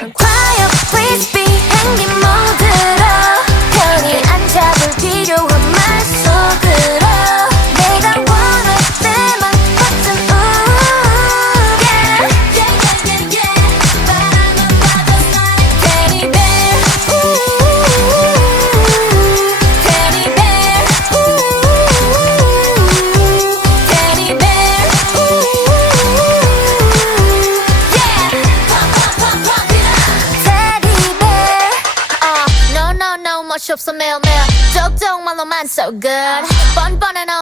Quiet please be 행님 모드로 편히 앉아볼 필요한 말 속으로 내가 원할 때만 버튼 yeah yeah yeah yeah 바람은 받았어 Teddy bear Teddy bear Teddy bear yeah Teddy bear no no no 멋이 없어 매일매일 쪽쪽말로만 so good 뻔뻔해 너